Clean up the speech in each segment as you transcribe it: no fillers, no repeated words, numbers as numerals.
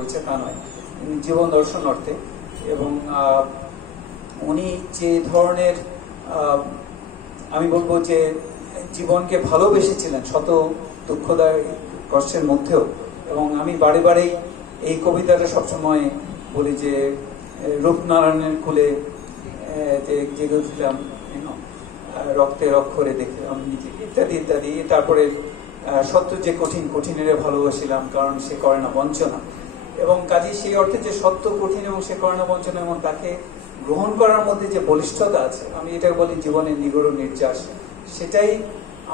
করেছে তা নয়, জীবন দর্শন অর্থে। এবং উনি যে ধরনের আমি বলবো যে জীবনকে ভালোবেসেছিলেন শত দুঃখদায়ক কষ্টের মধ্যেও। এবং আমি বারে বারেই এই কবিতাটা সবসময় বলি যে রূপনারায়ণের কুলে জেগেছিলাম, রক্তের অক্ষরে দেখলাম নিজেকে, ইত্যাদি ইত্যাদি। তারপরে সত্য যে কঠিন, কঠিনের ভালোবাসিলাম কারণ সে করে না বঞ্চনা। এবং কাজে সেই অর্থে যে সত্য কঠিন এবং সে করে না বঞ্চনা এবং তাকে গ্রহণ করার মধ্যে যে বলিষ্ঠতা আছে, আমি এটা বলি জীবনের নিগড় নির্যাস, সেটাই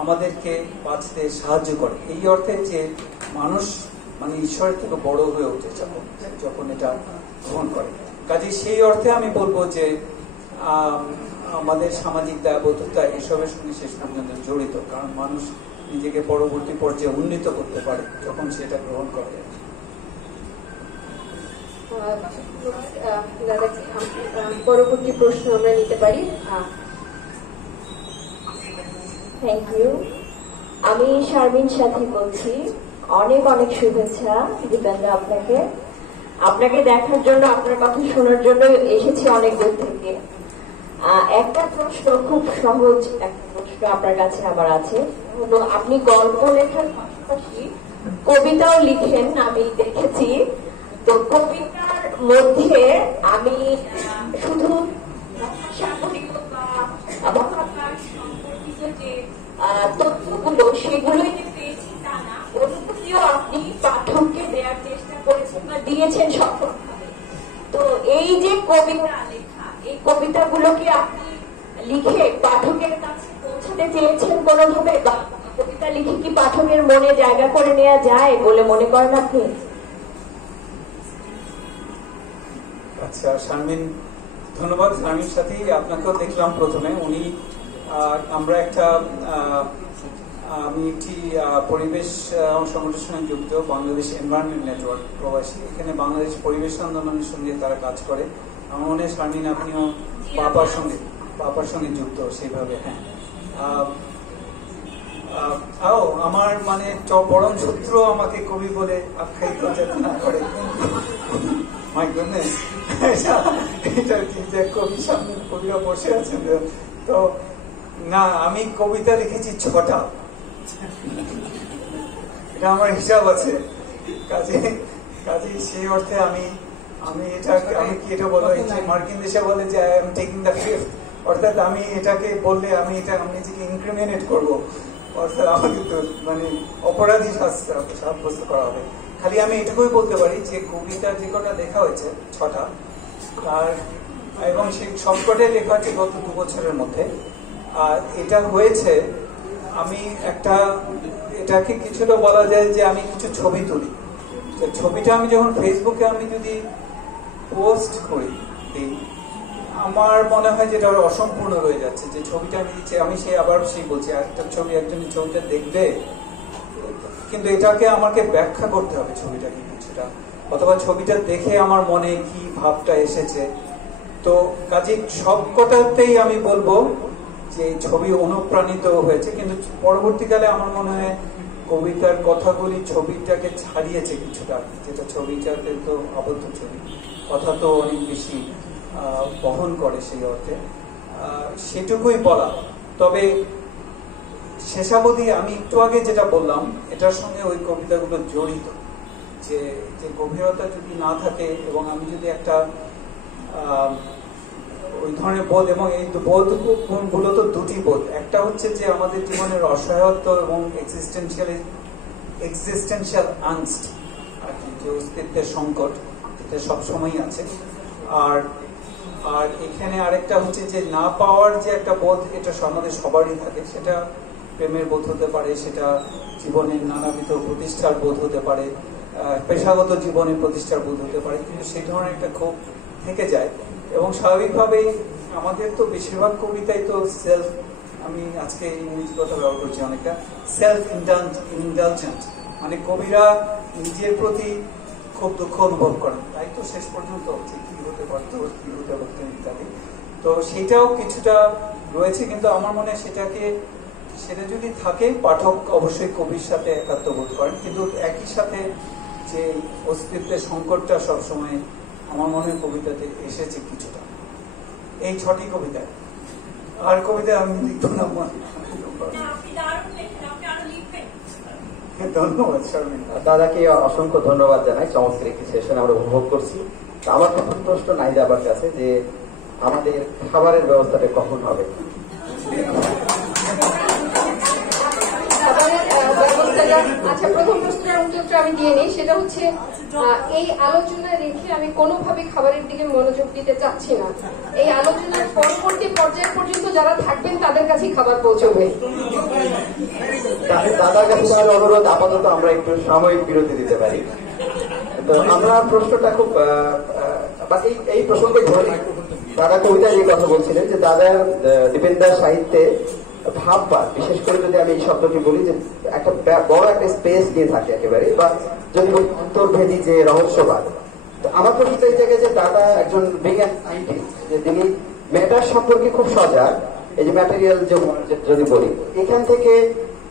আমাদেরকে বাঁচতে সাহায্য করে। এই অর্থে যে মানুষ মানে ঈশ্বরের থেকে বড় হয়ে ওঠে যখন এটা গ্রহণ করে। কাজে সেই অর্থে আমি বলবো যে আমাদের সামাজিক দায়বদ্ধতা এসবের সঙ্গে শেষ পর্যন্ত জড়িত, কারণ মানুষ নিজেকে পরবর্তী পর্যায়ে উন্নীত করতে পারে যখন সেটা গ্রহণ করে। পরবর্তী প্রশ্ন আমরা নিতে পারি। Thank you. আমি শারমিন সাথী বলছি। অনেক অনেক শুভেচ্ছা দীপেন্দ্র আপনাকে। আপনাকে দেখার জন্য, আপনার কথা শোনার জন্য এসেছি অনেক দূর থেকে। একটা প্রশ্ন, খুব সহজ একটা প্রশ্ন আপনার কাছে আমার আছে। আপনি গল্প লেখার পাশাপাশি কবিতাও লিখেন, আমি দেখেছি। তো কবিতার মধ্যে আমি শুধু সম্পর্কিত যে তথ্যগুলো সেগুলোই যে পেয়েছি তা না, অনুভূতিও আপনি পাঠককে দেওয়ার চেষ্টা করেছেন বা দিয়েছেন সফলভাবে। তো এই যে কবিতা লেখা, এই কবিতাগুলোকে আপনি লিখে পাঠকের কাছে পৌঁছাতে চেয়েছেন কোনোভাবে, বা কবিতা লিখে কি পাঠকের মনে জায়গা করে নেওয়া যায় বলে মনে করেন আপনি? আচ্ছা শারমিন, ধন্যবাদ। শারমিন সাথে আপনাকেও দেখলাম প্রথমে। উনি আমরা একটা আমি একটি পরিবেশ সংগঠনের সঙ্গে যুক্ত, বাংলাদেশ এনভায়রনমেন্ট নেটওয়ার্ক প্রবাসী। এখানে বাংলাদেশ পরিবেশ আন্দোলনের সঙ্গে তারা কাজ করে। আমার মনে হয় শারমিন আপনিও পাপার সঙ্গে যুক্ত সেইভাবে। হ্যাঁ, আমার মানে পরম শত্রু আমাকে কবি বলে আখ্যায়িত যাতে না করে। মাই গুডনেস, এটা কি যে কবি সামনে কবিরা বসে আছেন। তো না, আমি কবিতা লিখেছি 6টা, এটা আমার হিসাব আছে। কাজে সেই অর্থে আমি কি এটা বলা হয়েছে, মার্কিন দেশে বলে যে I am taking the fifth, অর্থাৎ আমি এটাকে বললে আমি নিজেকে ইনক্রিমিনেট করবো, অর্থাৎ আমাকে তো মানে অপরাধী সাব্যস্ত করা হবে। খালি আমি এটুকুই বলতে পারি যে কবিতা যে কটা লেখা হয়েছে 6টা, এবং সেই সবকটাই লেখা হয়েছে গত 2 বছরের মধ্যে। আর এটা হয়েছে আমি এটাকে কিছুটা বলা যায় যে আমি কিছু ছবি তুলি। ছবিটা আমি যখন ফেসবুকে আমি যদি পোস্ট করি, আমার মনে হয় যে এটা অসম্পূর্ণ রয়ে যাচ্ছে। যে ছবিটা আমি দিচ্ছি, আমি বলছি একটা ছবি, একজনের ছবিটা দেখবে, কিন্তু এটাকে আমাকে ব্যাখ্যা করতে হবে ছবিটাকে কিছুটা, অথবা ছবিটা দেখে আমার মনে কি ভাবটা এসেছে। তো কাজে সবকটাতেই আমি বলবো যে ছবি অনুপ্রাণিত হয়েছে, কিন্তু পরবর্তীকালে আমার মনে হয় কবিতার কথাগুলি ছবিটাকে ছাড়িয়েছে কিছুটা, যেটা ছবিটাতে তো আবদ্ধ ছবি, কথা তো অনেক বেশি বহন করে সেই অর্থে। সেটুকুই বলা। তবে শেষাবধি আমি একটু আগে যেটা বললাম এটার সঙ্গে ওই কবিতাগুলো জড়িত, যে গভীরতা যদি না থাকে এবং আমি যদি একটা ওই ধরনের বোধ, এবং এই বোধ মূলত দুটি বোধ। একটা হচ্ছে যে আমাদের জীবনের অসহায়ত্ব এবং এক্সিস্টেন্সিয়াল আংস্ট আর কি, যে অস্তিত্বের সংকট, এটা সবসময়ই আছে। আর এখানে আরেকটা হচ্ছে যে না পাওয়ার যে একটা বোধ, এটা আমাদের সবারই থাকে। সেটা প্রেমের বোধ হতে পারে, সেটা জীবনের নানাবিধ প্রতিষ্ঠার বোধ হতে পারে, পেশাগত জীবনে প্রতিষ্ঠার বোধ হতে পারে, কিন্তু সেই ধরনের একটা ক্ষোভ থেকে যায়। এবং স্বাভাবিকভাবেই আমাদের তো বেশিরভাগ কবিতাই তো সেলফ, আমি আজকে ইংরেজি কথা ব্যবহার করছি অনেকটা, সেলফ ইন্ডালজেন্ট, মানে কবিরা নিজের প্রতি খুব দুঃখ অনুভব করেন, তাই তো শেষ পর্যন্ত কি হতে পারত, কি হতে পারত ইত্যাদি। তো সেটাও কিছুটা রয়েছে, কিন্তু আমার মনে হয় সেটা যদি থাকে, পাঠক অবশ্যই কবির সাথে একাত্ম বোধ করেন, কিন্তু একই সাথে যে অস্তিত্বের সংকটটা সবসময় আমার মনে হয় কবিতাতে এসেছে কিছুটা, এই 6টি কবিতায়। আর কবিতা আমি লিখব না, ধন্যবাদ শারমিন। দাদাকে অসংখ্য ধন্যবাদ জানাই, চমৎকার একটি সেশন আমরা উপভোগ করছি। আমার প্রথম প্রশ্ন নাইদা আবার কাছে যে আমাদের খাবারের ব্যবস্থাটা কখন হবে? আচ্ছা, প্রথম প্রশ্নের উত্তরটা আমি দিয়ে নিই। সেটা হচ্ছে, এই আলোচনা রেখে আমি কোনোভাবে খাবারের দিকে মনোযোগ দিতে চাচ্ছি না। এই আলোচনার পরবর্তী পর্যায় পর্যন্ত যারা থাকবেন তাদের কাছেই খাবার পৌঁছবে। দাদার কাছে তাহলে অনুরোধ, আপাতত আমরা একটু সাময়িক বিরতি দিতে পারি। তো আমরা প্রশ্নটা খুব এই প্রসঙ্গে ধরি, দাদা কবিতা নিয়ে কথা বলছিলেন যে দাদার দীপেন্দার সাহিত্যে ভাববাদ, বিশেষ করে যদি আমি এই শব্দটি বলি যে একটা বড় একটা স্পেস দিয়ে থাকে একেবারে, বা যদি বলি অন্তর্ভেদী যে রহস্যবাদ। তো আমার প্রশ্ন এই জায়গায় যে দাদা একজন বিজ্ঞান সাইন্টিস্ট, যে তিনি ম্যাটার সম্পর্কে খুব সজাগ। এই যে ম্যাটেরিয়াল যদি বলি, এখান থেকে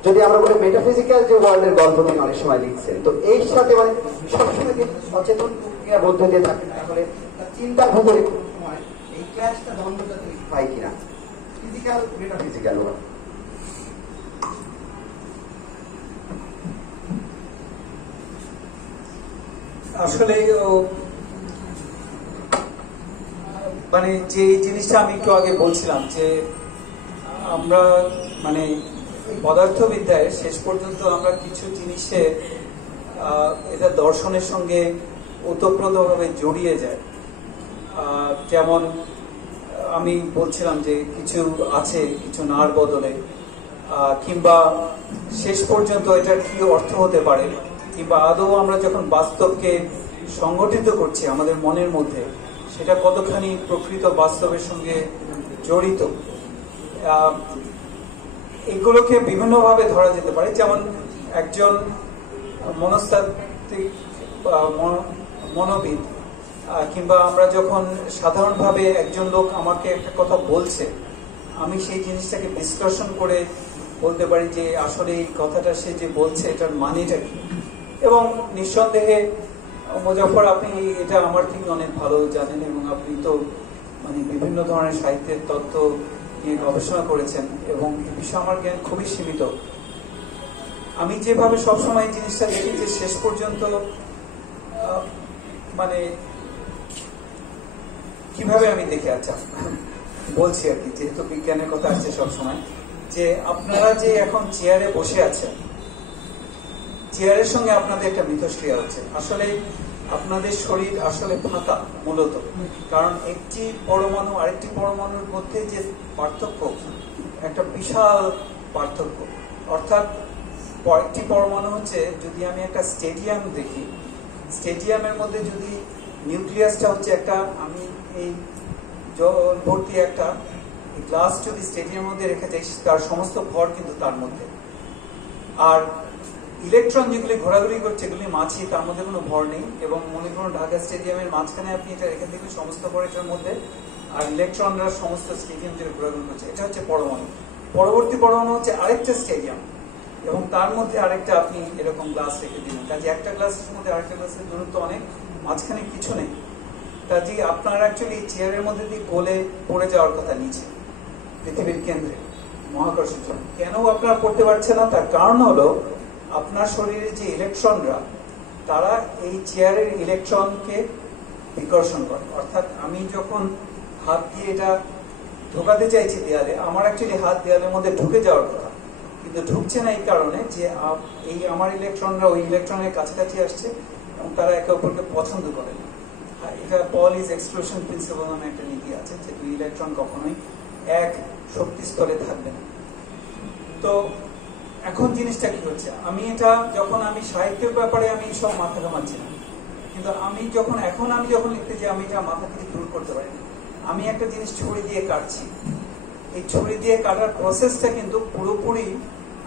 যদি আমরা বলি মেটাফিজিক্যাল যে ওয়ার্ল্ডের গল্প তিনি অনেক সময় লিখছেন, তো এর সাথে মানে সবসময় সচেতন প্রক্রিয়ার মধ্য দিয়ে থাকেন, তাহলে চিন্তার ভেতরে এই ক্লাসটা দ্বন্দ্বটা তিনি পাই কিনা, ফিজিক্যাল মেটাফিজিক্যাল। আসলে মানে যে জিনিসটা আমি একটু আগে বলছিলাম যে আমরা মানে পদার্থবিদ্যায় শেষ পর্যন্ত আমরা কিছু জিনিসে এটা দর্শনের সঙ্গে ওতপ্রোতভাবে জড়িয়ে যায়। যেমন আমি বলছিলাম যে কিছু আছে, কিছু নার বদলে, কিংবা শেষ পর্যন্ত এটার কি অর্থ হতে পারে, কিংবা আদৌ আমরা যখন বাস্তবকে সংগঠিত করছি আমাদের মনের মধ্যে, সেটা কতখানি প্রকৃত বাস্তবের সঙ্গে জড়িত, এগুলোকে বিভিন্নভাবে ধরা যেতে পারে। যেমন একজন মনস্তাত্ত্বিক মনোবিদ, কিংবা আমরা যখন সাধারণভাবে একজন লোক আমাকে একটা কথা বলছে, আমি সেই জিনিসটাকে বিশ্লেষণ করে বলতে পারি যে আসলে এই কথাটা সে যে বলছে এটার মানেটা কি। এবং নিঃসন্দেহে মুজাফফর, আপনি এটা আমার থেকে অনেক ভালো জানেন, এবং আপনি তো মানে বিভিন্ন ধরনের সাহিত্যের তত্ত্ব নিয়ে গবেষণা করেছেন, এবং এই বিষয়ে আমার জ্ঞান খুবই সীমিত। আমি যেভাবে সবসময় জিনিসটা দেখি যে শেষ পর্যন্ত মানে কিভাবে আমি দেখে বলছি আর কি, যেহেতু বিজ্ঞানের কথা আছে সবসময়, যে আপনারা যে এখন চেয়ারে বসে আছেন, চেয়ারের সঙ্গে আপনাদের একটা মিথস্ক্রিয়া হচ্ছে। আসলে আপনাদের শরীর আসলে ফাঁকা মূলত, কারণ একটি পরমাণু আরেকটি পরমাণুর মধ্যে যে পার্থক্য, একটা বিশাল পার্থক্য। অর্থাৎ একটি পরমাণু হচ্ছে, যদি আমি একটা স্টেডিয়াম দেখি, স্টেডিয়ামের মধ্যে যদি নিউক্লিয়াসটা হচ্ছে একটা, আমি এই জল ভর্তি একটা গ্লাস যদি স্টেডিয়ামের মধ্যে রেখে যাই, তার সমস্ত ভর কিন্তু তার মধ্যে। আর ইলেকট্রন যেগুলি ঘোরাঘুরি করছে, এগুলি মাছি, তার মধ্যে কোনো ভর নেই। এবং মনে করুন ঢাকা স্টেডিয়ামের মাঝখানে আপনি এটা রেখে দেখবেন সমস্ত ভর এটার মধ্যে, আর ইলেকট্রনরা সমস্ত স্টেডিয়াম জুড়ে ঘোরাঘুরি করছে। এটা হচ্ছে পরমাণু। পরবর্তী পরমাণু হচ্ছে আরেকটা স্টেডিয়াম, এবং তার মধ্যে আরেকটা আপনি এরকম গ্লাস রেখে দিলেন। কাজে একটা গ্লাসের মধ্যে আরেকটা গ্লাসের দূরত্ব অনেক, মাঝখানে কিছু নেই। কাজে আপনার অ্যাকচুয়ালি চেয়ারের মধ্যে দিয়ে গলে পড়ে যাওয়ার কথা নিচে, পৃথিবীর কেন্দ্রে মহাকর্ষের জন্য। কেন আপনারা পড়তে পারছে না? তার কারণ হলো আপনার শরীরে যে ইলেকট্রনরা, তারা এই চেয়ারের ইলেকট্রনকে বিকর্ষণ করে। অর্থাৎ আমি যখন হাত দিয়ে এটা ঢোকাতে চাইছি দেয়ালে, আমার অ্যাকচুয়ালি হাত দেয়ালের মধ্যে ঢুকে যাওয়ার কথা, কিন্তু ঢুকছে না এই কারণে যে এই আমার ইলেকট্রনরা ওই ইলেকট্রনের কাছাকাছি আসছে, এবং তারা একে অপরকে পছন্দ করে না। এটা পলিস এক্সক্লুশন প্রিন্সিপাল নামে একটা নীতি আছে, যে দুই ইলেকট্রন কখনোই এক শক্তি স্তরে থাকবে না। তো এখন জিনিসটা কি হচ্ছে, আমি এটা যখন আমি সাহিত্যের ব্যাপারে আমি সব মাথা ঘামাচ্ছি না, কিন্তু আমি যখন লিখতে যাই, আমি এটা মাথা থেকে দূর করতে পারি না। আমি একটা জিনিস ছুরি দিয়ে কাটছি, এই ছুরি দিয়ে কাটার প্রসেসটা কিন্তু পুরোপুরি,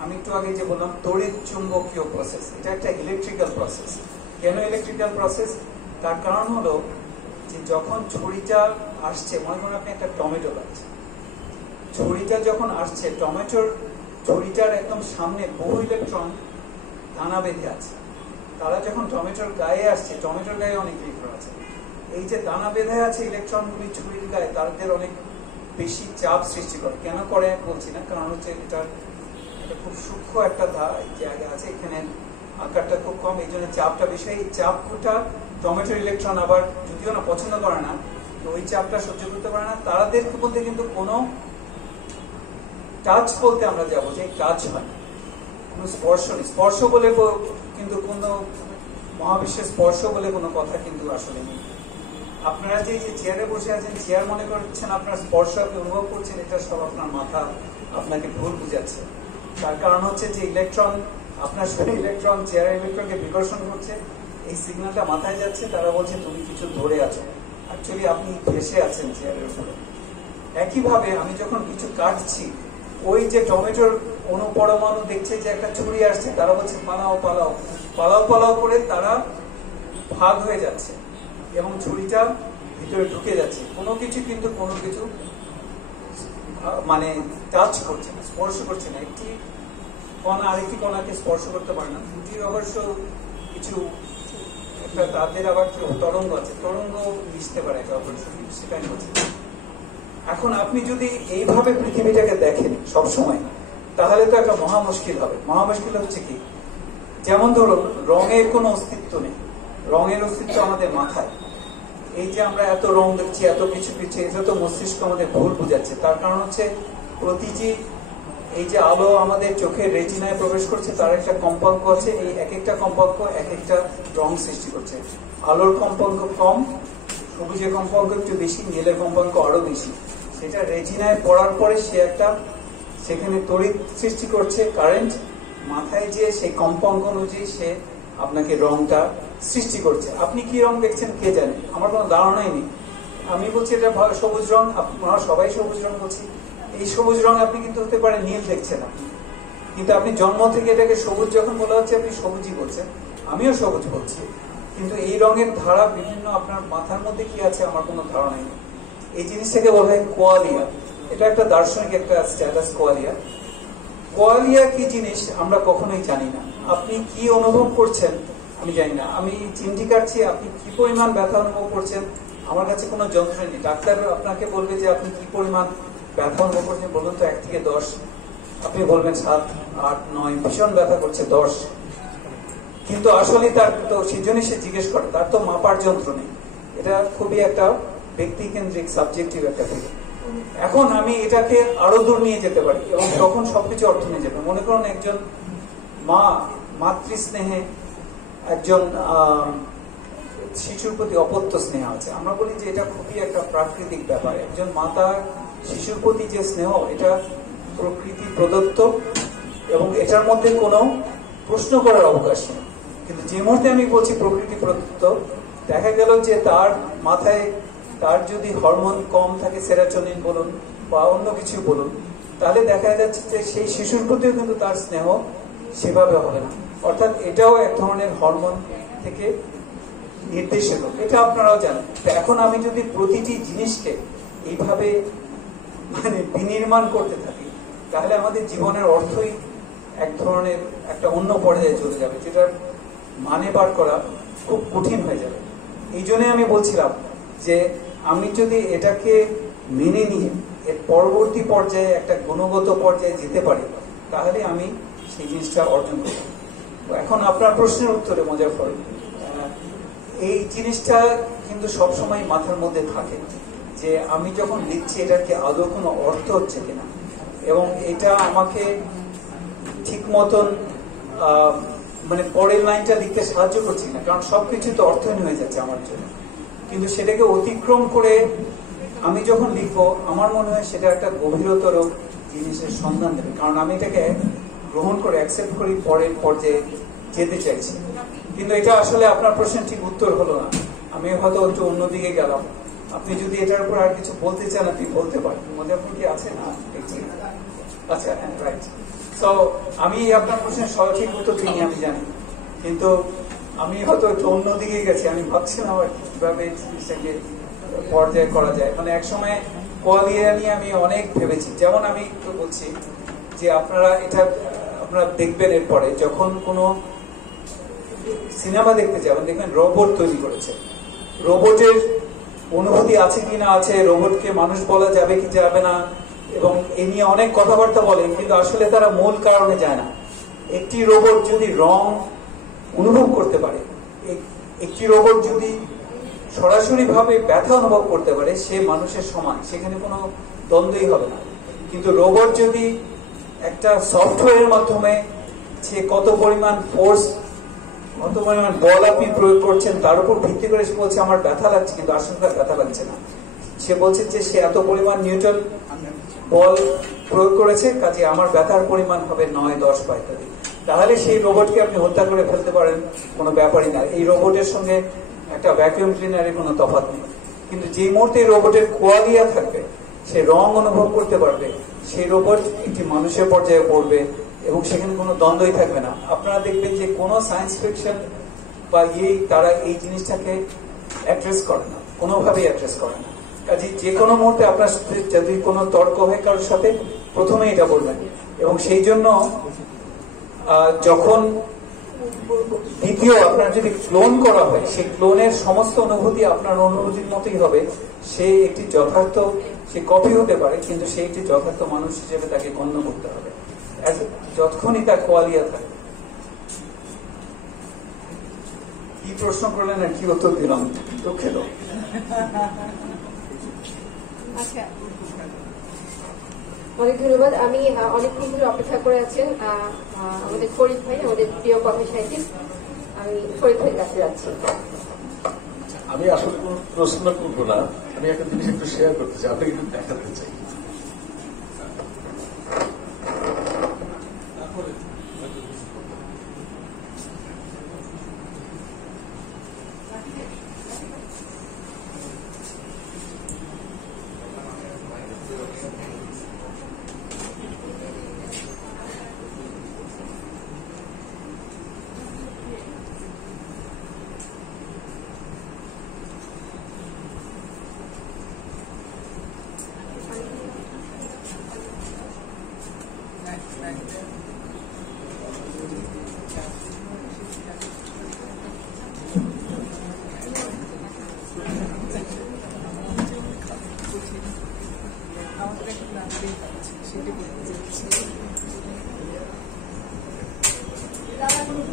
আমি একটু আগে যে বললাম তড়িৎ চুম্বকীয় প্রসেস, এটা একটা ইলেকট্রিক্যাল প্রসেস। কেন ইলেকট্রিক্যাল প্রসেস? তার কারণ হলো যে যখন ছুরিটা আসছে, মনে করেন আপনি একটা টমেটো কাটছেন, ছুরিটা যখন আসছে, ছুরিটার একদম সামনে বহু ইলেকট্রন দানা বেঁধে আছে, তারা যখন টমেটোর গায়ে আসছে, টমেটোর গায়ে অনেক ইলেকট্রন আছে, এই যে দানা বেঁধে আছে ইলেকট্রনগুলি ছুরির গায়ে, তাদের অনেক বেশি চাপ সৃষ্টি করে। কেন করে বলছি না, কারণ হচ্ছে এটা খুব সূক্ষ্ম একটা জায়গা আছে, এখানে আকারটা খুব কম, এই জন্য চাপটা বেশি। এই চাপটা টমেটোর ইলেকট্রন আবার যদিও না পছন্দ করে না, তো ওই চাপটা সহ্য করতে পারে না। তাদের মধ্যে কিন্তু কোনো টাচ বলতে আমরা যাবো যে টাচ হয়, কোনো স্পর্শ নেই। স্পর্শ বলে কিন্তু কোনো মহাবিশ্বের স্পর্শ বলে কোনো কথা কিন্তু আসলে নেই। আপনারা যে চেয়ারে বসে আছেন, চেয়ার মনে করছেন আপনার স্পর্শ আপনি অনুভব করছেন, এটা সব আপনার মাথা আপনাকে ভুল বুঝাচ্ছে। তার কারণ হচ্ছে যে ইলেকট্রন, আপনার শরীরে ইলেকট্রন চেয়ারের ইলেকট্রনকে বিকর্ষণ করছে, এই সিগন্যালটা মাথায় যাচ্ছে, তারা বলছে তুমি কিছু ধরে আছো, অ্যাকচুয়ালি আপনি ভেসে আছেন চেয়ারের উপরে। একইভাবে আমি যখন কিছু কাটছি, ওই যে টমেটোর অনুপরমাণু দেখছে যে একটা ছুরি আসছে, তারা বলছে পালাও পালাও, পালাও পালাও করে তারা ভাগ হয়ে যাচ্ছে এবং ছুরিটা ভিতরে ঢুকে যাচ্ছে। কোনো কিছু কিন্তু কোনো কিছু মানে টাচ করছে না, স্পর্শ করছে না। একটি কণা আরেকটি কণাকে স্পর্শ করতে পারে না। দুটির অবশ্য কিছু একটা, তাদের আবার তরঙ্গ আছে, তরঙ্গ মিশতে পারে একে অপরের সঙ্গে, সেটাই বলছি। এখন আপনি যদি এইভাবে পৃথিবীটাকে দেখেন সবসময়, তাহলে তো একটা মহা মুশকিল হবে। মহা মুশকিল হচ্ছে কি, যেমন ধরুন রঙের কোনো অস্তিত্ব নেই, রঙের অস্তিত্ব আমাদের মাথায়। এই যে আমরা এত রং দেখছি, এত কিছু কিছু, এটা তো মস্তিষ্ক আমাদের ভুল বুঝাচ্ছে। তার কারণ হচ্ছে প্রতিটি এই যে আলো আমাদের চোখের রেটিনায় প্রবেশ করছে, তার একটা কম্পাঙ্ক আছে, এই এক একটা কম্পাঙ্ক এক একটা রং সৃষ্টি করছে। আলোর কম্পাঙ্ক কম, সবুজের কম্পাঙ্ক একটু বেশি, নীলের কম্পাঙ্ক আরো বেশি। সেটা রেটিনায় পড়ার পরে সে একটা সেখানে তড়িৎ সৃষ্টি করছে, কারেন্ট, মাথায় যে সেই কম্পাঙ্ক অনুযায়ী সে আপনাকে রংটা সৃষ্টি করছে। আপনি কি রং দেখছেন কে জানে, আমার কোনো ধারণাই নেই। আমি বলছি এটা সবুজ রং, আপনারা সবাই সবুজ রং বলছি। এই সবুজ রং আপনি কিন্তু হতে পারে নীল দেখছেন আপনি, কিন্তু আপনি জন্ম থেকে এটাকে সবুজ যখন বলা হচ্ছে আপনি সবুজই বলছেন, আমিও সবুজ বলছি। কিন্তু এই রঙের ধারা বিভিন্ন আপনার মাথার মধ্যে কি আছে আমার কোনো ধারণাই নেই। এই জিনিসটাকে বলা হয় কোয়ালিয়া। এটা একটা দার্শনিক একটা স্ট্যাটাস, কোয়ালিয়া। কোয়ালিয়া কি জিনিস আমরা কখনোই জানি না। আপনি কি অনুভব করছেন আমি জানি না। আমি চিমটি কাটছি, আপনি কি পরিমাণ ব্যথা অনুভব করছেন আমার কাছে কোনো যন্ত্র নেই। ডাক্তার আপনাকে বলবে যে আপনি কি পরিমাণ ব্যথা অনুভব করছেন বলুন তো 1 থেকে 10, আপনি বলবেন 7, 8, 9, ভীষণ ব্যথা করছে 10। কিন্তু আসলে তার তো সেই জন্য সে জিজ্ঞেস করে, তার তো মাপার যন্ত্র নেই। এটা খুবই একটা ব্যক্তিকেন্দ্রিক সাবজেক্টিভ একটা ফিল। এখন আমি এটাকে আরো দূর নিয়ে যেতে পারি এবং তখন সবকিছু অর্থ নিয়ে যাবে। মনে করুন একজন মা মাতৃস্নেহে, একজন শিশুর প্রতি অপত্য স্নেহ আছে। আমরা বলি যে এটা খুবই একটা প্রাকৃতিক ব্যাপার। একজন মাতা শিশুর প্রতি যে স্নেহ, এটা প্রকৃতি প্রদত্ত এবং এটার মধ্যে কোনো প্রশ্ন করার অবকাশ নেই। কিন্তু যে মুহূর্তে আমি বলছি প্রকৃতি প্রদত্ত, দেখা গেল যে তার মাথায় তার যদি হরমোন কম থাকে, সেরাটোনিন বলুন বা অন্য কিছু বলুন, তাহলে দেখা যাচ্ছে যে সেই শিশুর প্রতিও কিন্তু তার স্নেহ সেভাবে হবে না। অর্থাৎ এটাও এক ধরনের হরমোন থেকে নির্দেশিত, এটা আপনারাও জানেন। এখন আমি যদি প্রতিটি জিনিসকে এইভাবে মানে বিনির্মাণ করতে থাকি, তাহলে আমাদের জীবনের অর্থই এক ধরনের একটা অন্য পর্যায়ে চলে যাবে, যেটা মানে বার করা খুব কঠিন হয়ে যাবে। এই জন্য আমি বলছিলাম যে আমি যদি এটাকে মেনে নিয়ে এর পরবর্তী পর্যায়ে একটা গুণগত পর্যায়ে যেতে পারি, তাহলে আমি সেই জিনিসটা অর্জন করব। এখন আপনার প্রশ্নের উত্তরে মোজাফফর, এই জিনিসটা কিন্তু সবসময় মাথার মধ্যে থাকে যে আমি যখন লিখছি এটার কি আদৌ কোনো অর্থ হচ্ছে কিনা, এবং এটা আমাকে ঠিক মতন মানে পরের লাইনটা লিখতে সাহায্য করছি না, কারণ সবকিছু তো অর্থহীন হয়ে যাচ্ছে আমার জন্য। কিন্তু সেটাকে অতিক্রম করে আমি যখন লিখবো, আমার মনে হয় সেটা একটা গভীরতর জিনিসের সন্ধান দেবে, কারণ আমি এটাকে গ্রহণ করে অ্যাকসেপ্ট করি, পরের পর্যায়ে যেতে চাইছি। কিন্তু এটা আসলে আপনার প্রশ্নের ঠিক উত্তর হলো না, আমি হয়তো একটু অন্যদিকে গেলাম। আপনি যদি এটার উপর আর কিছু বলতে চান আপনি বলতে পারেন। মোজাফফর কি আছে না? আচ্ছা, রাইট। তো আমি আপনার প্রশ্নের সঠিক উত্তর দিইনি আমি জানি, কিন্তু আমি হয়তো একটু অন্যদিকে গেছি। আমি ভাবছিলাম আর কিভাবে জিনিসটাকে পর্যায়ে করা যায়। মানে একসময় কোয়ালিয়া নিয়ে আমি অনেক ভেবেছি। যেমন আমি একটু বলছি যে আপনারা এটা আপনারা দেখবেন এরপরে, যখন কোনো সিনেমা দেখতে যাবেন, দেখবেন রোবট তৈরি করেছে। রোবটের অনুভূতি আছে কি না আছে, রোবটকে মানুষ বলা যাবে কি যাবে না, এবং এ নিয়ে অনেক কথাবার্তা বলেন, কিন্তু আসলে তারা মূল কারণে যায় না। একটি রোবট যদি রং অনুভব করতে পারে, একটি রোবট যদি সরাসরি ভাবে ব্যথা অনুভব করতে পারে, সে মানুষের সমান, সেখানে কোনো দ্বন্দ্বই হবে না। কিন্তু রোবট যদি একটা সফটওয়্যারের মাধ্যমে সে কত পরিমাণ ফোর্স, কত পরিমাণ বল আপনি প্রয়োগ করছেন তার উপর ভিত্তি করে সে বলছে আমার ব্যথা লাগছে, কিন্তু আসলে তার ব্যথা লাগছে না। সে বলছে যে সে এত পরিমাণ নিউটন বল প্রয়োগ করেছে, কাজে আমার ব্যথার পরিমাণ হবে 9, 10 বা ইত্যাদি। তাহলে সেই রোবটকে আপনি হত্যা করে ফেলতে পারেন, কোনো ব্যাপারই না। এই রোবটের সঙ্গে একটা ভ্যাকুয়াম ক্লিনারের কোনো তফাৎ নেই। কিন্তু যে মুহূর্তে রোবটের কোয়ালিয়া থাকবে, সে রং অনুভব করতে পারবে, সেই রোবট একটি মানুষের পর্যায়ে পড়বে এবং সেখানে কোনো দ্বন্দ্বই থাকবে না। আপনারা দেখবেন যে কোনো সায়েন্স ফিকশন বা তারা এই জিনিসটাকে অ্যাড্রেস করে না, কোনোভাবেই অ্যাড্রেস করে না। কাজে যে কোনো মুহূর্তে আপনার যদি কোনো তর্ক হয় কারোর সাথে, প্রথমে এটা বলবেন। এবং সেই জন্য যখন দ্বিতীয় আপনার যদি ক্লোন করা হয়, সেই ক্লোনের সমস্ত অনুভূতি আপনার অনুভূতির মতোই হবে। সে একটি যথার্থ, সে কপি হতে পারে, কিন্তু সে একটি যথার্থ মানুষ হিসেবে তাকে গণ্য করতে হবে যতক্ষণই তার কোয়ালিয়া থাকে। কি প্রশ্ন করলেন আর কি উত্তর দিলাম, দুঃখিত। আচ্ছা, অনেক ধন্যবাদ। আমি অনেকক্ষণ ধরে অপেক্ষা করে আছেন আমাদের ফরিদ ভাই, আমাদের প্রিয় কথা সাহিত্যিক। আমি ফরিদ ভাইয়ের কাছে যাচ্ছি। আমি আসলে কোন প্রশ্ন করবো না, আমি একটা জিনিস একটু শেয়ার করতে চাই, আপনাকে একটু দেখাতে চাই।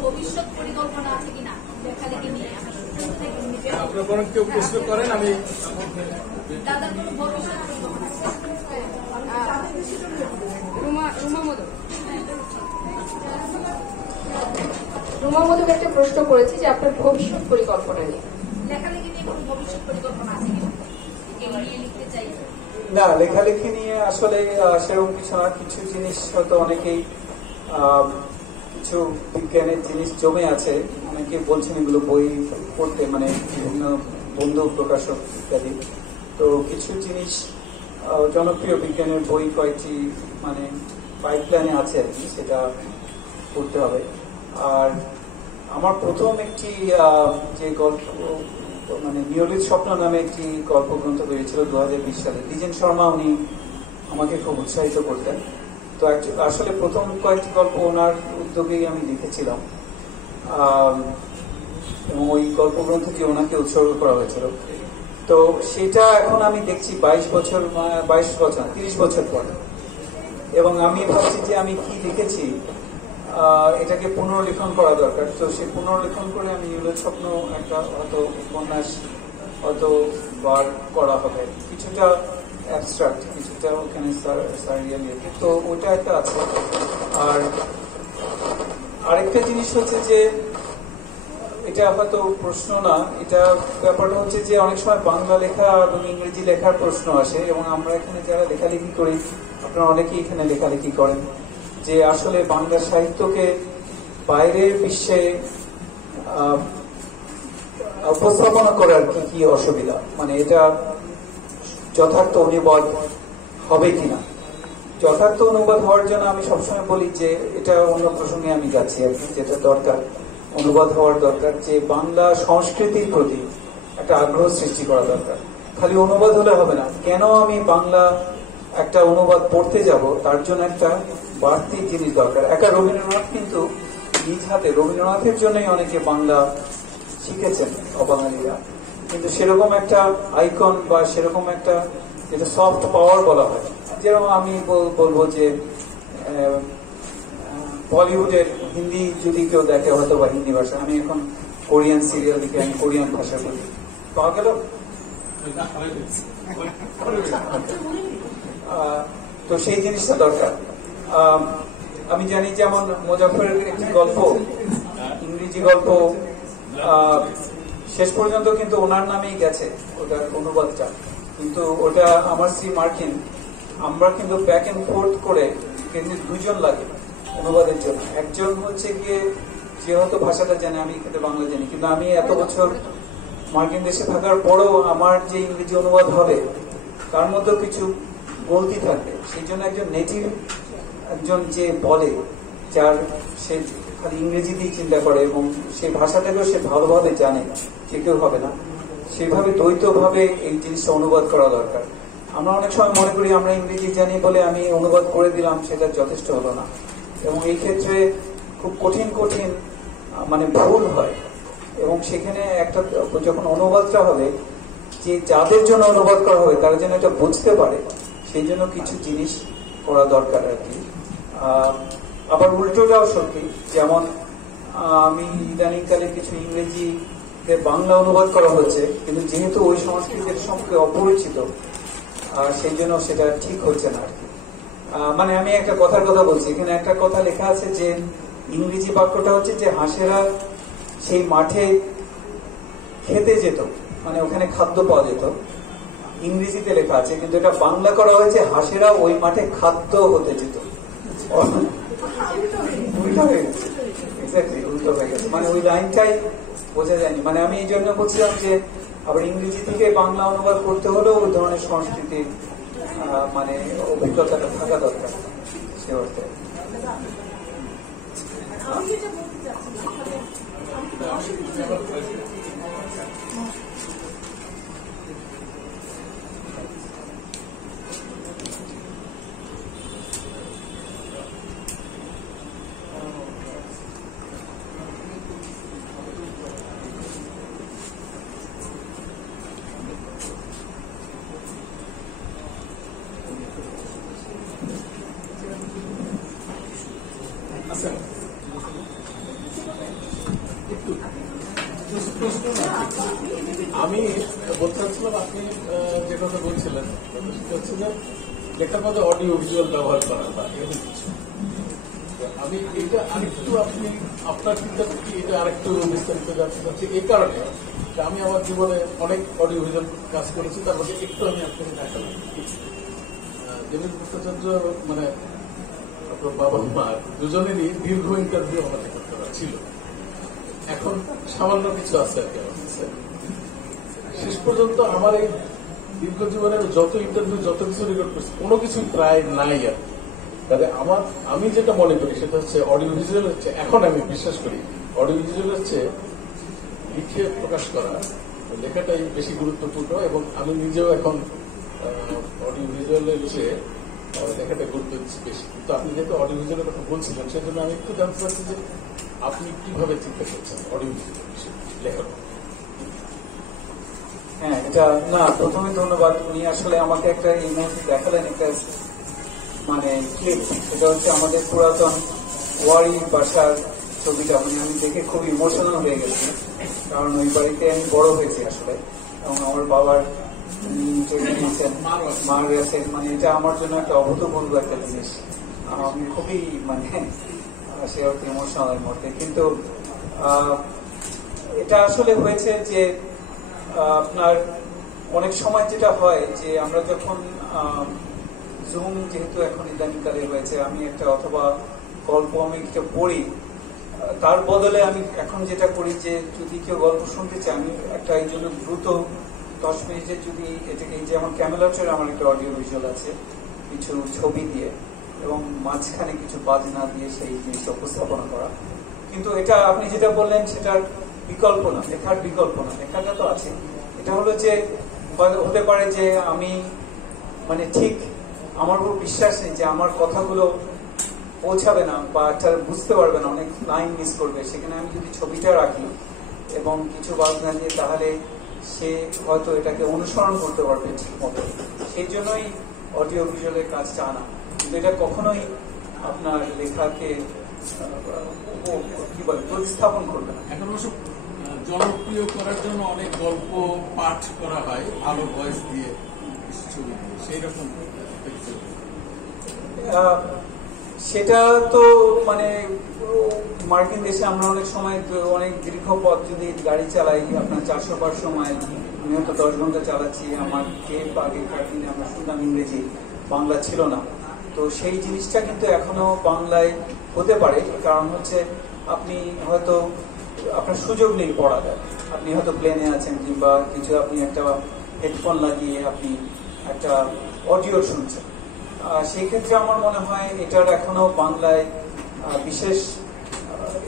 ভবিষ্যৎ পরিকল্পনা আছে কিনা লেখালেখি নিয়ে আপনারা বরং কেউ প্রশ্ন করেন, আমি দাদার কোনো ভবিষ্যৎ পরিকল্পনা আছে? রুমা মধুক একটা প্রশ্ন করেছি যে আপনার ভবিষ্যৎ পরিকল্পনা নিয়ে, লেখালেখি নিয়ে কোনো ভবিষ্যৎ পরিকল্পনা আছে কিনা, এগুলো নিয়ে লিখতে চাই। না, লেখালেখি নিয়ে আসলে সেরকম কিছু না। কিছু জিনিস হয়তো অনেকেই কিছু বিজ্ঞানের জিনিস জমে আছে, অনেকে বলছেন এগুলো বই পড়তে, মানে বিভিন্ন বন্ধু প্রকাশক ইত্যাদি। তো কিছু জিনিস জনপ্রিয় বিজ্ঞানের বই কয়েকটি মানে পাইপলাইনে আছে আর কি, সেটা পড়তে হবে। আর আমার প্রথম একটি যে গল্প, মানে নিয়মিত স্বপ্ন নামে একটি গল্প গ্রন্থ বেরিয়েছিল 2020 সালে। দ্বিজেন শর্মা উনি আমাকে খুব উৎসাহিত করতেন। তো আসলে প্রথম কয়েকটি গল্প ওনার উদ্যোগেই আমি লিখেছিলাম, এবং ওই গল্প গ্রন্থটি ওনাকে উৎসর্গ করা হয়েছিল। তো সেটা এখন আমি দেখছি 22 বছর 30 বছর পরে, এবং আমি ভাবছি যে আমি কি লিখেছি এটাকে পুনর্লিখন করা দরকার। তো সে পুনর্লিখন করে আমি নিয়মিত স্বপ্ন একটা হয়তো উপন্যাস হয়তো বার করা হবে, কিছুটা অ্যাবস্ট্রাক্ট, কিছুটা ওখানে সারিয়ালি। তো ওটা একটা আছে। আর আরেকটা জিনিস হচ্ছে যে এটা হয়তো প্রশ্ন না, এটা ব্যাপারটা হচ্ছে যে অনেক সময় বাংলা লেখা এবং ইংরেজি লেখার প্রশ্ন আসে, এবং আমরা এখানে যারা লেখালেখি করি, আপনারা অনেকেই এখানে লেখালেখি করেন, যে আসলে বাংলা সাহিত্যকে বাইরের বিশ্বে উপস্থাপনা করার কি কি অসুবিধা, মানে এটা যথার্থ অনুবাদ হবে কিনা। যথার্থ অনুবাদ হওয়ার জন্য আমি সবসময় বলি যে এটা অন্য প্রসঙ্গে আমি যাচ্ছি আর কি, যেটা দরকার অনুবাদ হওয়ার দরকার, যে বাংলা সংস্কৃতির প্রতি একটা আগ্রহ সৃষ্টি করা দরকার। খালি অনুবাদ হলে হবে না। কেন আমি বাংলা একটা অনুবাদ পড়তে যাব, তার জন্য একটা বাড়তি জিনিস দরকার। একা রবীন্দ্রনাথ কিন্তু নিজ হাতে রবীন্দ্রনাথের জন্যই অনেকে বাংলা শিখেছেন অবাঙালিরা, কিন্তু সেরকম একটা আইকন বা সেরকম একটা যেটা সফট পাওয়ার বলা হয়, যেরকম আমি বলবো যে বলিউডের হিন্দি যদি কেউ দেখে হয়তো বা হিন্দি ভাষা, আমি এখন কোরিয়ান সিরিয়াল দেখে আমি কোরিয়ান ভাষা বলি, পাওয়া গেল। তো সেই জিনিসটা দরকার। আমি জানি যেমন মুজাফফরের একটি গল্প, ইংরেজি গল্প, শেষ পর্যন্ত কিন্তু ওনার নামেই গেছে ওটার অনুবাদটা, কিন্তু ওটা আমার শ্রী মার্কিন, আমরা কিন্তু ব্যাক এন্ড ফোর্থ করে কিন্তু দুজন লাগে অনুবাদের জন্য। একজন হচ্ছে গিয়ে যে হয়তো ভাষাটা জানে, আমি কিন্তু বাংলা জানি, কিন্তু আমি এত বছর মার্কিন দেশে থাকার পরেও আমার যে ইংরেজি অনুবাদ হবে তার মধ্যেও কিছু গলতি থাকবে, সেই জন্য একজন নেটিভ, একজন যে বলে, যার সে খালি ইংরেজি দিয়ে চিন্তা করে এবং সেই ভাষাটাকেও সে ভালোভাবে জানে, যে কেউ হবে না, সেভাবে দ্বৈতভাবে এই জিনিসটা অনুবাদ করা দরকার। আমরা অনেক সময় মনে করি আমরা ইংরেজি জানি বলে আমি অনুবাদ করে দিলাম, সেটা যথেষ্ট হলো না, এবং এই ক্ষেত্রে খুব কঠিন কঠিন মানে ভুল হয়, এবং সেখানে একটা যখন অনুবাদটা হবে, যে যাদের জন্য অনুবাদ করা হবে তারা যেন এটা বুঝতে পারে, সেই জন্য কিছু জিনিস করা দরকার আর কি। আবার উল্টোটাও সত্যি, যেমন আমি ইদানিংকালে কিছু ইংরেজি বাংলা অনুবাদ করা হচ্ছে, কিন্তু যেহেতু ওই সংস্কৃতির সম্পর্কে অপরিচিত, সেই জন্য সেটা ঠিক হচ্ছে না আর কি। মানে আমি একটা কথার কথা বলছি, এখানে একটা কথা লেখা আছে যে ইংরেজি বাক্যটা হচ্ছে যে হাঁসেরা সেই মাঠে খেতে যেত, মানে ওখানে খাদ্য পাওয়া যেত, ইংরেজিতে লেখা আছে, কিন্তু এটা বাংলা করা হয়েছে হাঁসেরা ওই মাঠে খাদ্য হতে যেত। উল্টো হয়ে গেছে, এক্স্যাক্টলি উল্টো হয়ে গেছে, মানে ওই লাইনটাই বোঝা যায়নি। মানে আমি এই জন্য বলছিলাম যে আবার ইংরেজি থেকে বাংলা অনুবাদ করতে হলেও ওই ধরনের সংস্কৃতির মানে অভিজ্ঞতাটা থাকা দরকার সে অর্থে। আমি বলতে চাচ্ছিলাম, আপনি যে কথা বলছিলেন সেটা হচ্ছে যে লেখার মধ্যে অডিও ভিজুয়াল ব্যবহার করা বা এরকম কিছু। আমি এটা আরেকটু আপনি আপনার চিন্তা থেকে এটা আরেকটু বিস্তারিত জানতে চাচ্ছি, এই কারণে যে আমি আমার জীবনে অনেক অডিও ভিজুয়াল কাজ করেছি, তার মধ্যে একটু আমি আপনাকে দেখালাম। যেমন ভট্টাচার্য মানে আপনার বাবা মা দুজনেরই দীর্ঘ ইন্টারভিউ আমাদের করতে ছিল, এখন সামান্য কিছু আছে আর কি। শেষ পর্যন্ত আমার এই দীর্ঘ জীবনের যত ইন্টারভিউ, যত কিছু রেকর্ড করছি, কোনো কিছুই প্রায় নাই আর। তাহলে আমি যেটা মনে করি সেটা হচ্ছে অডিও ভিজুয়াল হচ্ছে, এখন আমি বিশ্বাস করি অডিও ভিজুয়াল হচ্ছে লিখে প্রকাশ করা, লেখাটাই বেশি গুরুত্বপূর্ণ, এবং আমি নিজেও এখন অডিও ভিজুয়ালের চেয়ে লেখাটা গুরুত্ব দিচ্ছি বেশি। কিন্তু আপনি যেহেতু অডিও ভিজুয়ালের কথা বলছিলেন, সেজন্য আমি একটু জানতে চাচ্ছি যে আপনি কিভাবে চিন্তা করছেন অডিও ভিজুয়াল লেখার? হ্যাঁ, এটা না, প্রথমে ধন্যবাদ। উনি আসলে আমাকে একটা এই মুহূর্তে দেখালেন একটা মানে ক্লিপ, সেটা হচ্ছে আমাদের পুরাতন ওয়ারি বাসার ছবিটা। মানে আমি দেখে খুব ইমোশনাল হয়ে গেছি, কারণ ওই বাড়িতে আমি বড় হয়েছি আসলে, এবং আমার বাবার চলে গিয়েছেন, মা গেছেন, মানে এটা আমার জন্য একটা অভূতপূর্ব একটা জিনিস। আমি খুবই মানে সে অর্থে ইমোশনাল এর মধ্যে। কিন্তু এটা আসলে হয়েছে যে আপনার অনেক সময় যেটা হয় যে আমরা যখন জুম যেহেতু এখন ইদানিংকালে হয়েছে, আমি একটা অথবা গল্প আমি একটা পড়ি, তার বদলে আমি এখন যেটা করি যে যদি কেউ গল্প শুনতে চায়, আমি একটা এই জন্য দ্রুত 10 মিনিটের যদি এটাকে, যেমন ক্যামেলাচের আমার একটা অডিও ভিজুয়াল আছে কিছু ছবি দিয়ে, এবং মাঝখানে কিছু বাজনা দিয়ে সেই জিনিসটা উপস্থাপনা করা। কিন্তু এটা আপনি যেটা বললেন সেটার বিকল্প না, লেখার বিকল্প না, লেখাটা তো আছে। এটা হলো যে হতে পারে যে আমি মানে ঠিক আমার উপর বিশ্বাস নেই যে আমার কথাগুলো পৌঁছাবে না বা একটা বুঝতে পারবে না, অনেক লাইন মিস করবে। সেখানে আমি যদি ছবিটা রাখি এবং কিছু বাজনা দিয়ে, তাহলে সে হয়তো এটাকে অনুসরণ করতে পারবে ঠিক মতো। সেই জন্যই অডিও ভিজুয়ালের কাজটা আনা, কিন্তু এটা কখনোই আপনার লেখাকে কি বলে প্রতিস্থাপন করবে না। এখন অবশ্য জনপ্রিয় করার জন্য অনেক গল্প পাঠ করা হয় ভালো ভয়েস দিয়ে, ছবি দিয়ে, সেই রকম সেটা তো মানে মার্কিন দেশে আমরা অনেক সময় অনেক দীর্ঘ পথ যদি গাড়ি চালাই, আপনার 400-500 মাইল, আমি হয়তো 10 ঘন্টা চালাচ্ছি। আমার আগেকার দিনে আমরা শুনলাম ইংরেজি, বাংলা ছিল না। তো সেই জিনিসটা কিন্তু এখনো বাংলায় হতে পারে, কারণ হচ্ছে আপনি হয়তো আপনার সুযোগ নেই পড়া যায়, আপনি হয়তো প্লেনে আছেন কিংবা কিছু, আপনি একটা হেডফোন লাগিয়ে আপনি একটা অডিও শুনছেন। সেই ক্ষেত্রে আমার মনে হয় এটার এখনো বাংলায় বিশেষ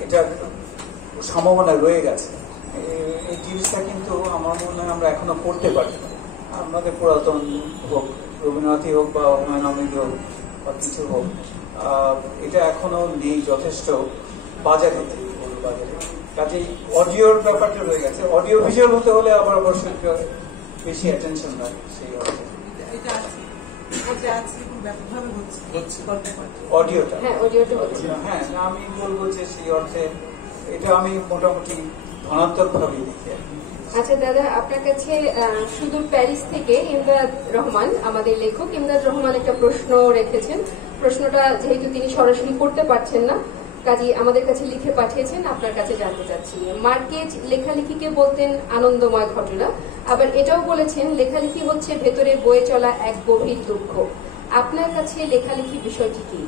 এটা সম্ভাবনা রয়ে গেছে। এই জিনিসটা কিন্তু আমার মনে হয় আমরা এখনো করতে পারি। আমাদের পুরাতন হোক, রবীন্দ্রনাথই হোক বা হুমায়ুন আহমেদ হোক বা কিছু হোক, এটা এখনো নেই যথেষ্ট বাজারে। কাজেই অডিওর ব্যাপারটা রয়ে গেছে। অডিও ভিজুয়াল হতে হলে আবার অবশ্যই বেশি অ্যাটেনশন লাগে সেই অর্থে। অডিওটা হ্যাঁ, আমি বলবো যে সেই অর্থে এটা আমি মোটামুটি ধনাত্মক ভাবেই দেখি। আচ্ছা দাদা, আপনার কাছে সুদূর প্যারিস থেকে ইমদাদ রহমান, আমাদের লেখক ইমদাদ রহমান একটা প্রশ্ন রেখেছেন। প্রশ্নটা যেহেতু তিনি সরাসরি করতে পারছেন না, কাজী আমাদের কাছে লিখে পাঠিয়েছেন, আপনার কাছে জানতে চাচ্ছি। মার্কেজ লেখালেখিকে বলতেন আনন্দময় ঘটনা, আবার এটাও বলেছেন লেখালেখি হচ্ছে ভেতরে বয়ে চলা এক গভীর দুঃখ। আপনার কাছে লেখালেখি বিষয়টি কি?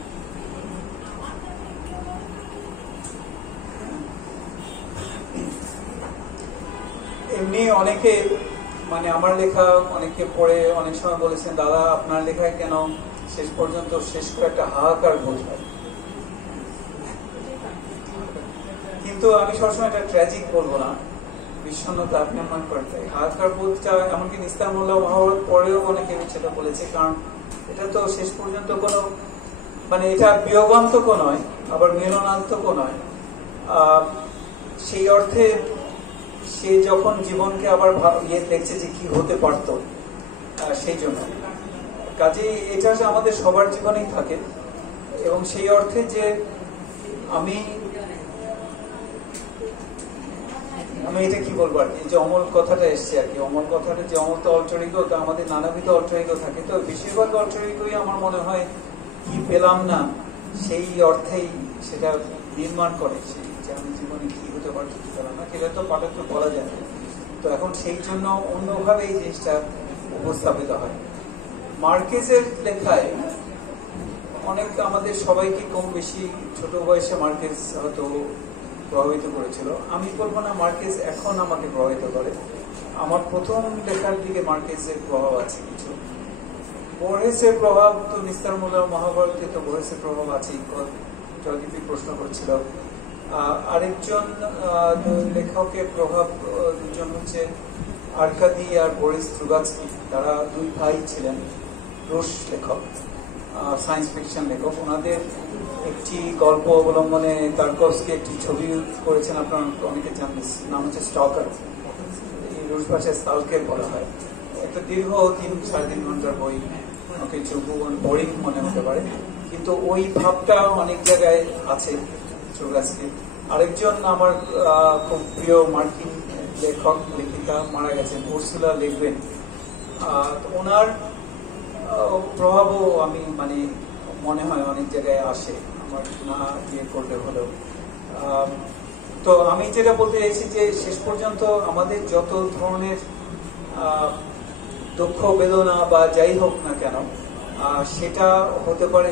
এমনি অনেকে মানে আমার লেখা অনেকে পড়ে অনেক সময় বলেছেন, দাদা আপনার লেখায় কেন শেষ পর্যন্ত শেষ করে একটা হাহাকার বোধ হয়। কিন্তু আমি সবসময় একটা ট্র্যাজিক বলবো না, বিষণ্ণতা আপনি আমার করতে হাহাকার বোধটা, এমনকি নিস্তার মোল্লা মহাভারত পরেও অনেকে সেটা বলেছে। কারণ এটা তো শেষ পর্যন্ত কোনো মানে এটা বিয়োগান্তকও নয়, আবার মিলনান্তকও নয়। সেই অর্থে সে যখন জীবনকে আবার দেখছে যে কি হতে পারত, সেই জন্য কাজেই এটা আমাদের সবার জীবনেই থাকে। এবং সেই অর্থে যে আমি এটা কি বলবো আর কি, যে অমল কথাটা এসছে আর কি, অমল কথাটা যে অমল তো অল্টারিগো, তো আমাদের নানাবিধ অল্টারিগো থাকে, তো বেশিরভাগ অল্টারিগোই আমার মনে হয় কি পেলাম না সেই অর্থেই সেটা নির্মাণ করে, সেই যে আমি জীবনে কি হতে পারছি কি পেলাম না, সেটা তো পাঠক তো বলা যায় না। তো এখন সেই জন্য অন্যভাবে এই জিনিসটা উপস্থাপিত হয়। মার্কেজের লেখায় অনেক আমাদের সবাইকে কম বেশি ছোট বয়সে মার্কেজ হয়তো প্রভাবিত করেছিল। আমি বলবো না মার্কেজ এখন আমাকে প্রভাবিত করে, আমার প্রথম লেখার দিকে মার্কেজের প্রভাব আছে কিছু। বোর্হেসের প্রভাব তো নিস্তার মোল্লার মহাভারতে তো বোর্হেসের প্রভাব আছে, জয়দীপী প্রশ্ন করছিল। আরেকজন লেখকের প্রভাব, দুজন হচ্ছে আর্কাদি আর বরিস স্ট্রুগাৎস্কি, তারা দুই ভাই ছিলেন, রুশ লেখক, সায়েন্স ফিকশন লেখক। ওনাদের একটি গল্প অবলম্বনে তারকভস্কি একটি ছবি করেছেন, আপনারা অনেকে জানেন, নাম হচ্ছে স্টকার। এই রুশ ভাষায় স্টালকের বলা হয়। একটা দীর্ঘ 3-3.5 ঘন্টার বই, ওকে বোরিং মনে হতে পারে, কিন্তু ওই ভাবটা অনেক জায়গায় আছে স্ট্রুগাৎস্কি। আরেকজন আমার খুব প্রিয় মার্কিন লেখক লেখিকা মারা গেছেন, উর্সুলা লে গুইন। ওনার প্রভাবও আমি মানে মনে হয় অনেক জায়গায় আসে, আমার না ইয়ে করলে হলেও। তো আমি যেটা বলতে চাইছি যে শেষ পর্যন্ত আমাদের যত ধরনের দুঃখ বেদনা বা যাই হোক না কেন, সেটা হতে পারে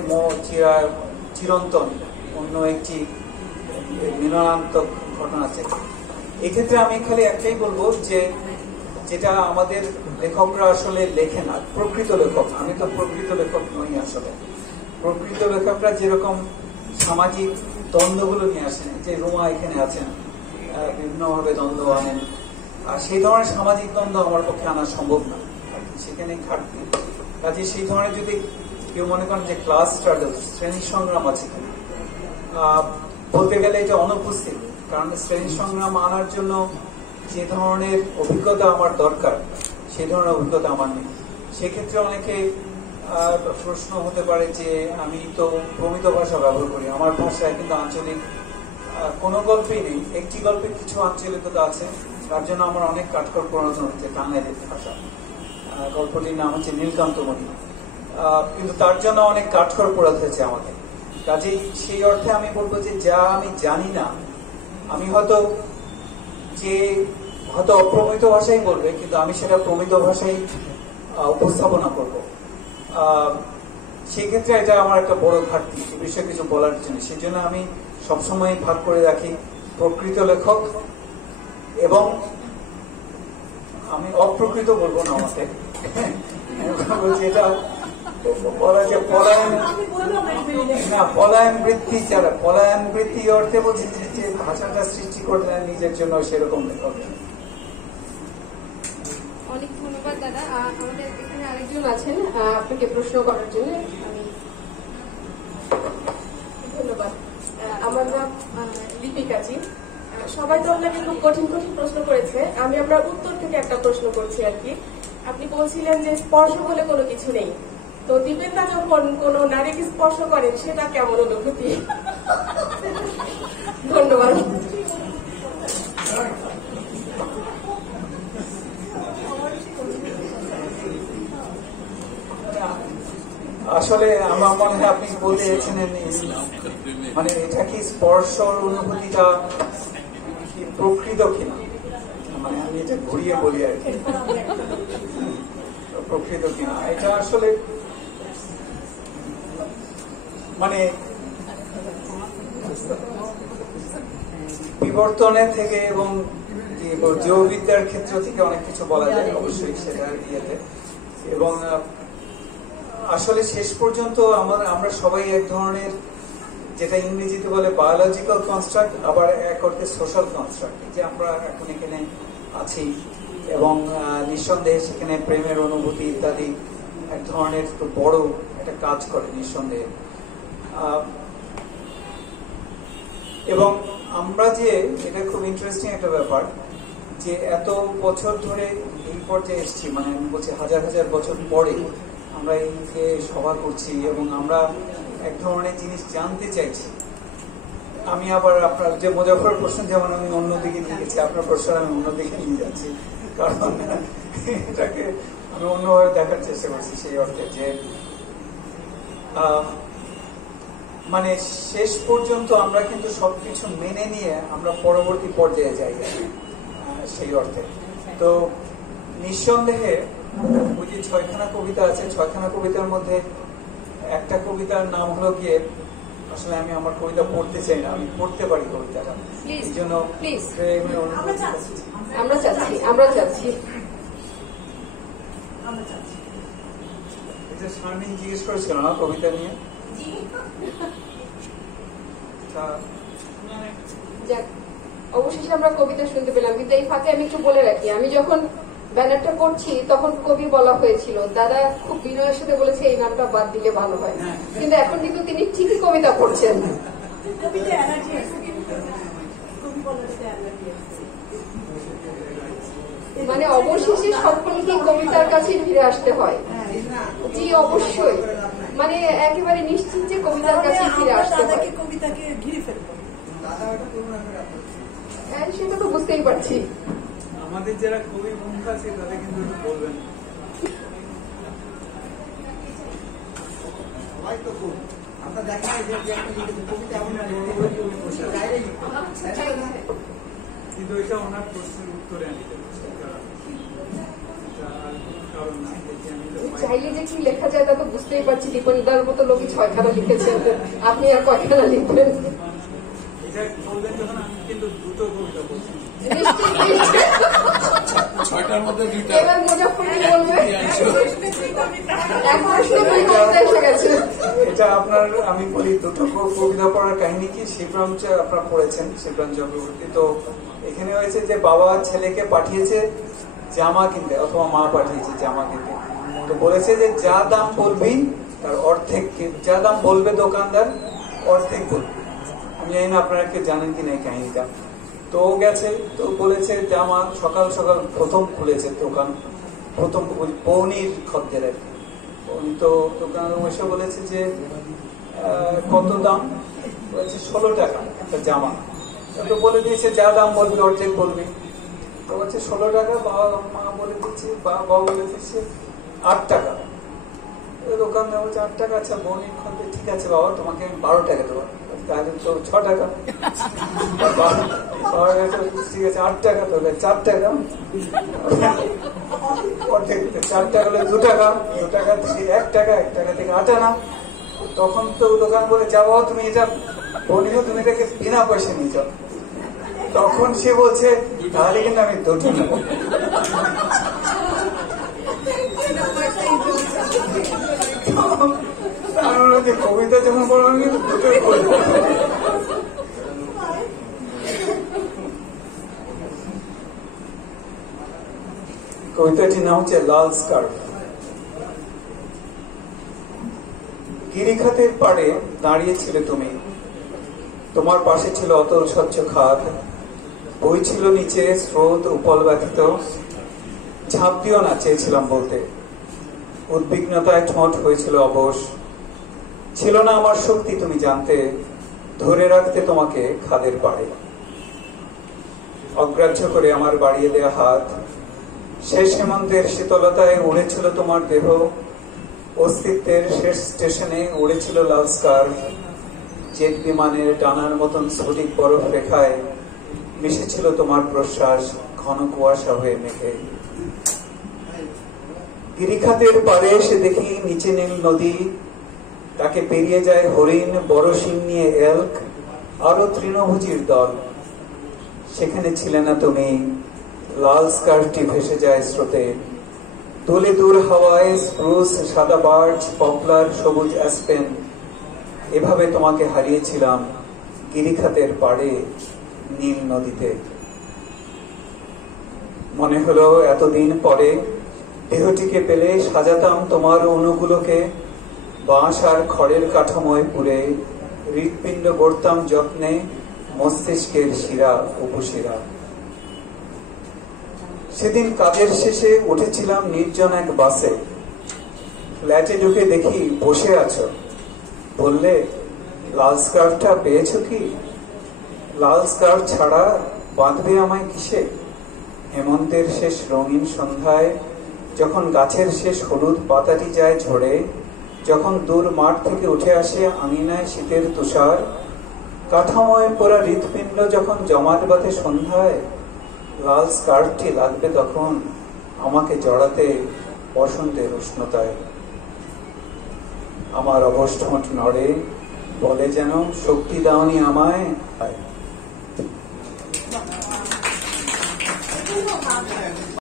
চিরন্তন অন্য একটি মিলনান্তক ঘটনা আছে। এক্ষেত্রে আমি খালি একটাই বলবো যে যেটা আমাদের লেখকরা আসলে লেখে না, প্রকৃত লেখক, আমি তো প্রকৃত লেখক নই আসলে, প্রকৃত লেখকরা যেরকম সামাজিক দ্বন্দ্বগুলো নিয়ে আসেন, যে রুমা এখানে আছেন বিভিন্নভাবে দ্বন্দ্ব আনেন, আর সেই ধরনের সামাজিক দ্বন্দ্ব আমার পক্ষে আনা সম্ভব না, সেখানে ঘাটতি। কাজে সেই ধরনের যদি কেউ মনে করেন যে ক্লাস স্ট্রাগল, শ্রেণী সংগ্রাম আছে কিনা। বলতে গেলে এটা অনুপস্থিত, কারণ শ্রেণী সংগ্রাম আনার জন্য যে ধরনের অভিজ্ঞতা আমার দরকার সেই ধরনের অভিজ্ঞতা আমার নেই। সেক্ষেত্রে অনেকে প্রশ্ন হতে পারে যে আমি তো প্রমিত ভাষা ব্যবহার করি, আমার ভাষায় কিন্তু আঞ্চলিক কোনো গল্পেই নেই। একটি গল্পে কিছু আঞ্চলিকতা আছে, তার জন্য আমার অনেক কাঠখড় পোড়ানো হচ্ছে টাঙ্গাইলের ভাষা। গল্পটির নাম হচ্ছে নীলকান্তমণি, কিন্তু তার জন্য অনেক কাঠখড় পোড়াতে হয়েছে আমাকে। কাজেই সেই অর্থে আমি বলবো যে যা আমি জানি না, আমি হয়তো অপ্রমিত ভাষাই বলবে, কিন্তু আমি সেটা প্রমিত ভাষাই উপস্থাপনা করব। সেই ক্ষেত্রে এটা আমার একটা বড় ঘাটতি এ বিষয়ে কিছু বলার জন্য। সেই জন্য আমি সবসময় ভাগ করে রাখি প্রকৃত লেখক এবং আমি অপ্রকৃত বলবো না, আমাকে এটা বলা যে পলায়ন বৃত্তি, যারা পলায়ন বৃত্তি অর্থে বলছি যে ভাষাটা সৃষ্টি করতে নিজের জন্য সেরকম লেখক। অনেক ধন্যবাদ দাদা। আমাদের এখানে আরেকজন আছেন আপনাকে প্রশ্ন করার জন্য। আমি ধন্যবাদ। আমার নাম লিপিকাজি। সবাই তো আপনাকে খুব কঠিন কঠিন প্রশ্ন করেছে, আমি আপনার উত্তর থেকে একটা প্রশ্ন করছি আর কি। আপনি বলছিলেন যে স্পর্শ হলে কোনো কিছু নেই, তো দীপেন্দা যখন কোনো নারীকে স্পর্শ করেন সেটা কেমন অনুভূতি? ধন্যবাদ। আসলে আমার মনে হয় আপনি বলতে চাইছেন মানে এটা কি স্পর্শ অনুভূতিটা প্রকৃত কিনা, মানে আমি এটা ঘুরিয়ে বলি আর কি, প্রকৃত কিনা এটা আসলে মানে বিবর্তনের থেকে এবং জীববিদ্যার ক্ষেত্র থেকে অনেক কিছু বলা যায় অবশ্যই সেটা ইয়েতে। এবং আসলে শেষ পর্যন্ত আমরা সবাই এক ধরনের, যেটা ইংরেজিতে বলে বায়োলজিক্যাল কনস্ট্রাক্ট, আবার এক অর্থে সোশ্যাল কনস্ট্রাক্ট, যে আমরা এখন এখানে আছি এবং নিঃসন্দেহে সেখানে প্রেমের অনুভূতি ইত্যাদি এক ধরনের বড় একটা কাজ করে নিঃসন্দেহে। এবং আমরা যে এটা খুব ইন্টারেস্টিং একটা ব্যাপার যে এত বছর ধরে এই পর্যায়ে এসেছি, মানে আমি বলছি হাজার হাজার বছর পরে আমরা এই যে সভা করছি এবং আমরা এক ধরনের জিনিস জানতে চাইছি। আমি আবার আপনার যে মুজাফফর প্রশ্ন যেমন আমি অন্যদিকে নিয়ে গেছি, আপনার প্রশ্ন আমি অন্যদিকে নিয়ে যাচ্ছি, কারণ এটাকে আমি অন্যভাবে দেখার চেষ্টা করছি। সেই অর্থে যে মানে শেষ পর্যন্ত আমরা কিন্তু সবকিছু মেনে নিয়ে আমরা পরবর্তী পর্যায়ে যাই সেই অর্থে। তো নিঃসন্দেহে ওই যে 6খানা কবিতা আছে, 6খানা কবিতার মধ্যে একটা কবিতার নাম হলো গিয়ে, আসলে আমি আমার কবিতা পড়তে চাই না, আমি পড়তে পারি কবিতাটা, এই জন্য আমরা চাচ্ছি এটা শারমিন জিজ্ঞেস করেছিল না কবিতা নিয়ে। যাক, অবশেষে আমরা কবিতা শুনতে পেলাম। কিন্তু এই ফাঁকে আমি একটু বলে রাখি, আমি যখন ব্যানারটা করছি তখন কবি বলা হয়েছিল, দাদা খুব বিনয়ের সাথে বলেছে এই নামটা বাদ দিলে ভালো হয়, কিন্তু এখন কিন্তু তিনি ঠিকই কবিতা পড়ছেন। মানে অবশেষে সকলকে কবিতার কাছে ফিরে আসতে হয়। জি অবশ্যই, মানে একেবারে নিশ্চিত যে কবিতার কাছে ফিরে আসতে হয়। কবিতাকে ঘিরে ফেলবো, সেটা তো বুঝতেই পারছি। আমাদের যারা কবি বন্ধু আছে তাদের কিন্তু বলবেন আমরা দেখা কিন্তু এটা ওনার প্রশ্নের উত্তরে আমি চাইলে যে কি লেখা যায় তা তো বুঝতেই পারছি। দীপনদার মতো লোকই 6খানা লিখেছেন, আপনি আর কয়খানা লিখবেন? এটা বলবেন যখন আমি কিন্তু দুটো কবিতা বলছি, ছয়টার মধ্যে দুইটা। এবার মুজাফফরই বলবে এখন আসলে কি কবিতা এসে গেছে। এটা আপনার আমি বলি দুটো কবিতা পড়ার কাহিনী কি, শিবরাম আপনারা পড়েছেন, শিবরাম চক্রবর্তী। তো এখানে হয়েছে যে বাবা ছেলেকে পাঠিয়েছে জামা কিনতে, অথবা মা পাঠিয়েছে জামা কিনতে। তো বলেছে যে যা দাম বলবি তার অর্ধেক যা দাম বলবে দোকানদার অর্ধেক বলবে। আমি জানি না আপনারা কি জানেন কিনা এই কাহিনীটা। তো ও গেছে, তো বলেছে জামা সকাল সকাল প্রথম খুলেছে দোকান, প্রথম পৌনির খদ্দের আর কি। তো দোকানে বসে বলেছে যে কত দাম, বলেছে 16 টাকা একটা জামা। তো বলে দিয়েছে যা দাম বলবে অর্ধেক বলবে। তো বলছে 16 টাকা, বাবা মা বলে দিচ্ছে, বাবা বলে দিচ্ছে 8 টাকা। দোকানদার বলছে 8 টাকা, আচ্ছা বৌনির খদ্দের, ঠিক আছে বাবা তোমাকে আমি 12 টাকা দেবো। তাহলে তো 6 টাকা, ঠিক আছে 8 টাকা, তাহলে 4 টাকা, অর্ধেক 4 টাকা হলে 2 টাকা, 2 টাকা থেকে 1 টাকা, 1 টাকা থেকে 8 আনা। তখন তো দোকান বলে যাবো তুমি এটা বনিও তুমি এটাকে বিনা পয়সা নিয়ে যাও। তখন সে বলছে তাহলে কিন্তু আমি দুটো নেব। কবিতা যখন বললাম কিন্তু দুটোই বলবো। কবিতাটির নাম হচ্ছে লাল স্কার্ফ। গিরিখাতের পাড়ে দাঁড়িয়েছিলে তুমি, তোমার পাশে ছিল অতল স্বচ্ছ খাদ, বই ছিল নিচে স্রোত উপল ব্যথিত। ঝাঁপ দিও না চেয়েছিলাম বলতে, উদ্বিগ্নতায় ঠোঁট হয়েছিল অবশ। ছিল না আমার শক্তি তুমি জানতে, ধরে রাখতে তোমাকে খাদের পাড়ে। অগ্রাহ্য করে আমার বাড়িয়ে দেয়া হাত, শেষ হেমন্তের শীতলতায় উড়েছিল তোমার দেহ। অস্তিত্বের শেষ স্টেশনে উড়েছিল লাল স্কার্ফ, জেট বিমানের ডানার মতন স্ফটিক বরফ রেখায় মিশেছিল তোমার প্রশ্বাস ঘন কুয়াশা হয়ে মেঘে। গিরিখাতের পাড়ে এসে দেখি নিচে নীল নদী, তাকে পেরিয়ে যায় হরিণ, বড় শিং নিয়ে এল্ক, আরো তৃণভোজীর দল। সেখানে ছিলে না তুমি, লাল স্কার্ফটি ভেসে যায় স্রোতে। দোলে দূর হাওয়ায় স্প্রুস, সাদা বার্চ, পপলার, সবুজ অ্যাসপেন। এভাবে তোমাকে হারিয়েছিলাম গিরিখাতের পাড়ে নীল নদীতে। মনে হলো এতদিন পরে দেহটিকে পেলে সাজাতাম তোমার অণুগুলোকে, বাঁশ আর খড়ের কাঠামোয় পুরে হৃৎপিণ্ড গড়তাম যত্নে, মস্তিষ্কের শিরা উপশিরা। সেদিন কাজের শেষে উঠেছিলাম নির্জন এক বাসে, ফ্ল্যাটে ঢুকে দেখি বসে আছো। বললে লাল স্কার্ফটা পেয়েছো কি? লাল স্কার্ফ ছাড়া বাঁধবে আমায় কিসে? হেমন্তের শেষ রঙিন সন্ধ্যায়, যখন গাছের শেষ হলুদ পাতাটি যায় ঝরে, যখন দূর মাঠ থেকে উঠে আসে আঙিনায় শীতের তুষার, কাঠামোয় পোড়া হৃৎপিণ্ড যখন জমাট বাঁধে সন্ধ্যায়, লাল স্কার্ফটি লাগবে তখন আমাকে জড়াতে বসন্তের উষ্ণতায়। আমার অবশ ঠোঁট নড়ে, বলে যেন শক্তি দাওনি আমায়।